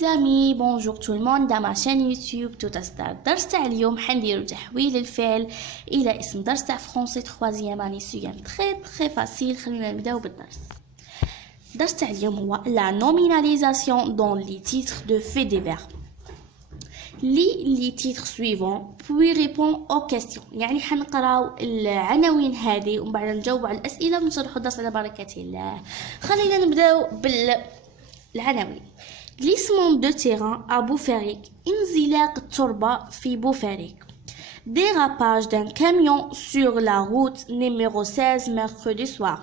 les amis, bonjour tout le monde dans ma chaîne YouTube توتا ستار. درس تاع اليوم حنديرو تحويل الفعل الى اسم. درس تاع فرونسي 3e année سيام très facile. خلينا نبداو بالدرس. الدرس تاع اليوم هو la nominalisation dans les titres de faits divers. les titres suivants puis répond aux questions. يعني حنقراو العناوين هذه ومن بعد نجاوب على الاسئله ونشرحوا الدرس على بركه الله. خلينا نبداو بالعناوين. glissement de terrain à Boufarik. انزلاق التربة في بوفاريك. dérapage d'un camion sur la route numéro 16 mercredi soir.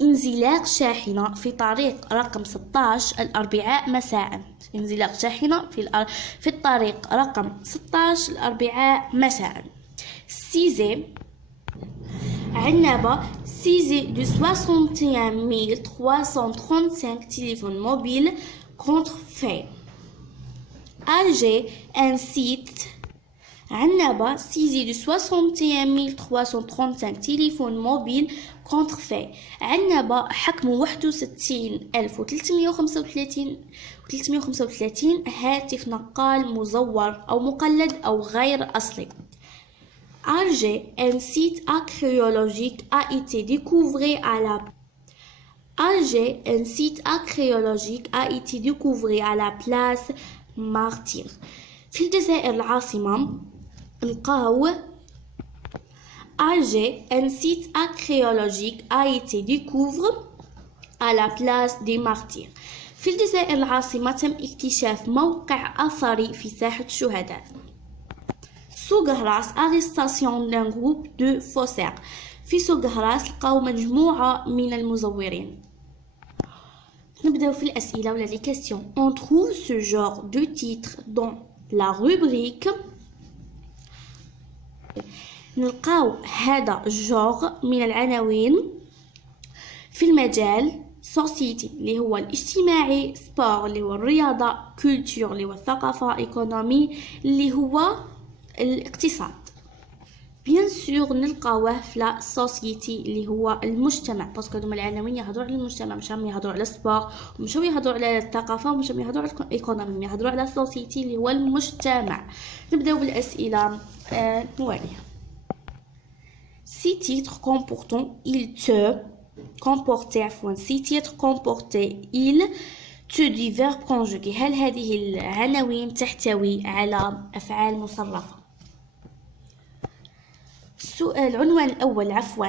انزلاق شاحنة في طريق رقم 16 الأربعاء مساء. انزلاق شاحنة في الطريق رقم 16 الأربعاء مساء. سيزي عنابة. Sisé de 61 335 téléphones mobiles contrefaits. Alger, un site. Annaba, sisé de 61 335 téléphones mobiles contrefaits. Annaba, حكموا 61335 هاتف نقال مزور أو مقلد أو غير أصلي. Alger, un site archéologique a été découvert à la place Martyr. في الجزائر العاصمة نلقاو Alger, un site archéologique a été découvert à la place des Martyrs. في الجزائر العاصمة تم اكتشاف موقع أثري في ساحة الشهداء. سوق هراس arrestation d'un groupe de faussaires. في سوق هراس لقاو مجموعة من المزورين. نبداو في الأسئلة ولا les questions. On trouve ce genre de titre dans la rubrique. نلقاو هذا الجور من العناوين في المجال société اللي هو الاجتماعي، sport اللي هو الرياضة، culture اللي هو الثقافة، economy اللي هو الاقتصاد. بيان سور نلقاوه في لا سوسيتي اللي هو المجتمع، باسكو هما العناوين يهضروا على المجتمع، مش هم يهضروا على السبور، ومش هم يهضروا على الثقافه، ومش هم يهضروا على الايكونومي، يهضروا على السوسيتي اللي هو المجتمع. نبداو بالاسئله نواليها. سي تيتر كومبورتون il te comporter عفوا سي تيتر كومبورتي il te du verbe conjugué. هل هذه العناوين تحتوي على أفعال مصرفة؟ السؤال العنوان الأول عفوا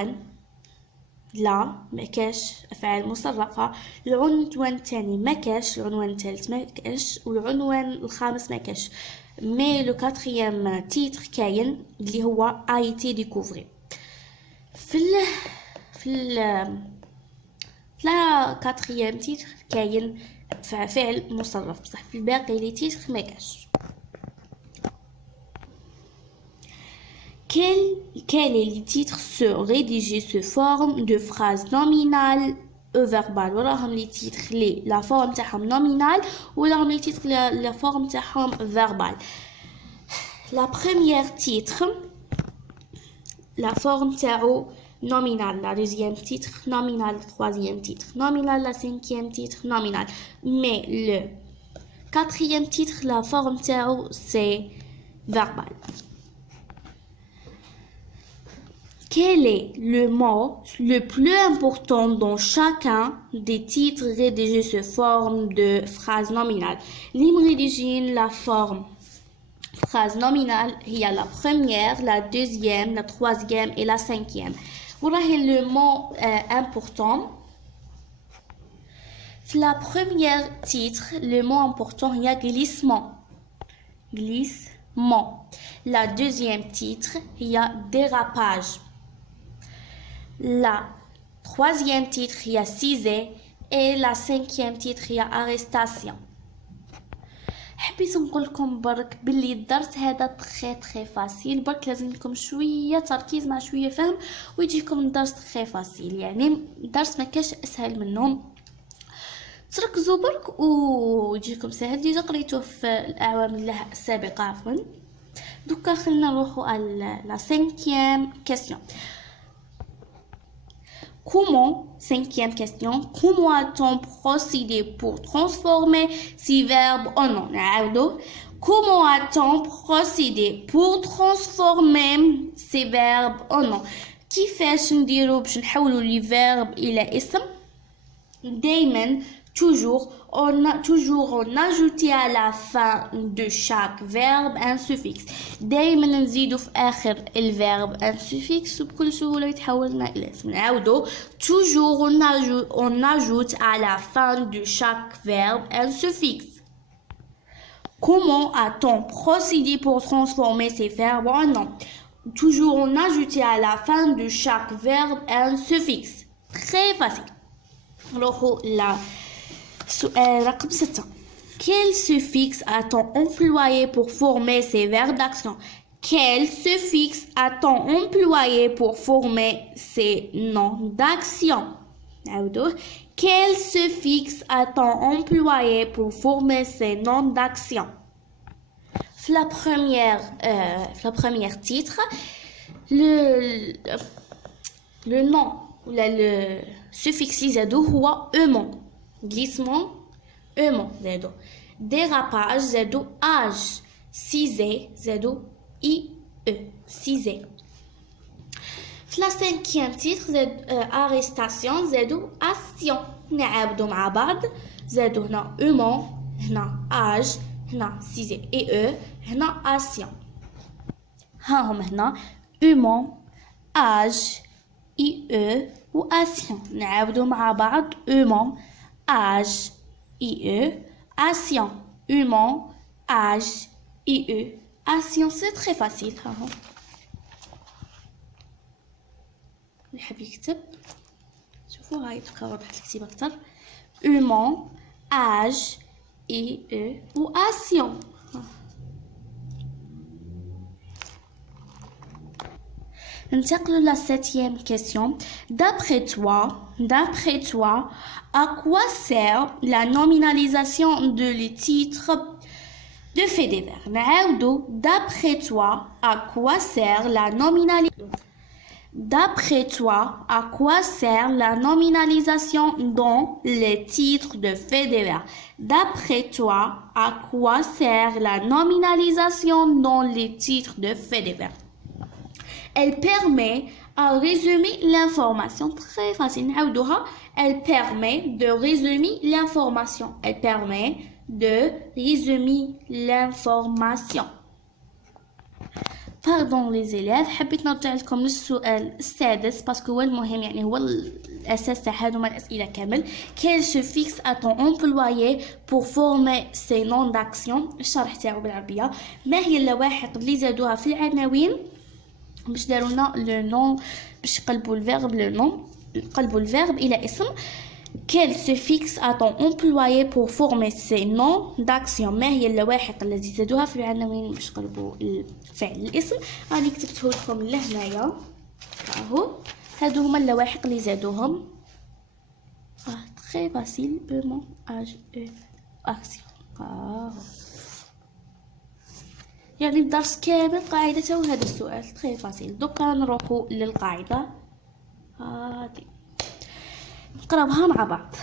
لا ما كاش أفعال مصرفة. العنوان الثاني ما كاش. العنوان الثالث ما كاش. والعنوان الخامس ما كاش. مي لو كاتريام تيتر كاين اللي هو ايتي ديكوفري. في لا كاتريام تيتر كاين فعل مصرف بصح في الباقي لي تيتر ما كاش. Quel est les titres se rédiger sous forme de phrase nominale ou verbale. وراهم لي تيتر لي لا فورم تاعهم نومينال وراهم لي تيتر لا فورم تاعهم verbal. La première titre la forme تاعو nominal, la deuxième titre nominal, le troisième titre nominal, la cinquième titre nominal. Mais le quatrième titre, la forme تاعو c'est verbal. Quel est le mot le plus important dans chacun des titres rédigés sous forme de phrase nominale? Les rédigés la forme phrase nominale, il y a la première, la deuxième, la troisième et la cinquième. وراهي le mot important. La première titre, le mot important il y a glissement. La deuxième titre, il y a dérapage. La troisième titre, il y a sisé et la cinquième titre, il y a arrestation. حبيت نقول لكم برك باللي الدرس هذا تري فاسيل، برك لازم لكم شويه تركيز مع شويه فهم ويجيكم الدرس تري فاسيل. يعني الدرس ما كاش اسهل منه، تركزوا برك ويجيكم سهل. ديجا قريتوه في الاعوام السابقه عفوا. دوكا خلينا نروحوا على لا 5e question. Cinquième question, comment a-t-on procédé pour transformer ces verbes en nom? Comment a-t-on procédé pour transformer ces verbes en nom? كيفاش نديرو باش نحولوا لي verbe إلى اسم؟ دايما toujours on ajoute à la fin de chaque verbe un suffixe. دايما نزيدو في آخر الverbe un suffixe وبكل سهولة يتحولنا إلى اسم. نعاودو toujours on ajoute à la fin de chaque verbe un suffixe. Comment a-t-on procédé pour transformer ces verbes en nom? Toujours on ajoute à la fin de chaque verbe un suffixe. Très facile. نروحو سؤال رقم 6. Quel suffixe a-t-on employé pour former ces verbes d'action? Quel suffixe a-t-on employé pour former ces noms d'action? Quel suffixe a-t-on employé pour former ces noms d'action? La première titre, le nom ou le suffixe زادو هو aimant. Glissement, aimant زادو. Dérapage زادو âge. Cisé زادو IE. Cisé. La cinquième titre arrestation زادو action. نعاودو مع بعض. زادو هنا aimant, هنا âge, هنا cisé IE, هنا action. ها هم هنا aimant, âge, IE و action. نعاودو مع بعض aimant, âge, IE, action. Aimant, âge, IE, action. C'est très facile. ها هم. اللي حاب يكتب شوفوا هاي تبقى واضحة الكتابة أكتر. aimant, âge, IE و action. ننتقل la septième question. D'après toi, à quoi sert la nominalisation de les titres de faits divers? نعاودو. D'après toi, à quoi sert la nominalisation? D'après toi, à quoi sert la nominalisation dans les titres de faits divers? D'après toi, à quoi sert la nominalisation dans les titres de faits divers? Elle permet à résumer l'information. Très facile. Elle permet de résumer l'information. Elle permet de résumer l'information. Pardon les élèves, حبيت نرجع لكم للسؤال السادس باسكو هو المهم يعني هو الأساس تاع هادوما الأسئلة كامل. Quel suffixe a-t-on employé pour former ces noms d'action؟ الشرح تاعو بالعربية. ما هي اللواحق اللي زادوها في العناوين باش داروا لنا لو نون باش قلبوا الفيرب لو نون قلبوا الفيرب إلى اسم. Quel suffixe a-t-on employé pour former ces noms d'action؟ ما هي اللواحق التي زادوها في العناوين باش قلبوا الفعل الاسم؟ راني كتبته لكم لهنايا اهو. هادو هما اللواحق اللي زادوهم. très facile. aimant, âge, action. يعني الدرس كامل قاعدته وهذا السؤال très facile. دوكا نروحو للقاعدة هادي نقراوها مع بعض.